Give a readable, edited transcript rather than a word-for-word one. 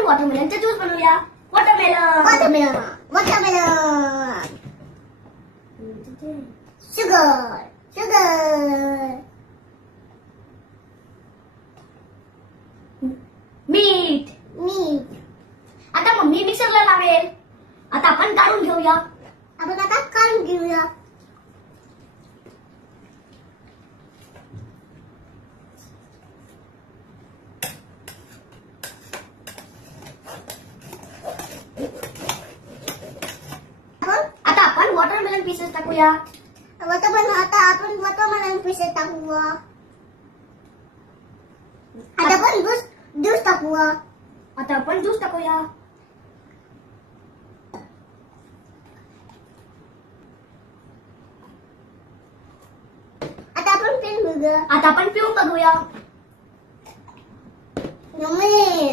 आपण वॉटरमेलनचा ज्यूस बनवूया. Watermelon watermelon watermelon. Sugar sugar. मीठ. मीठ. आता मम्मी मिक्सरला लावेल. आता आपण काढून घेऊया. आपण आता काढून घेऊया. आता आपण वॉटरमेलन पीसेस टाकूया. आता आपण वॉटरमेलन पीसेस टाकूया. आता आपण ज्यूस टाकूया. आता आपण ज्यूस टाकूया. आता आपण पिऊन बघूया. आता आपण पिऊन बघूया. यम्मी.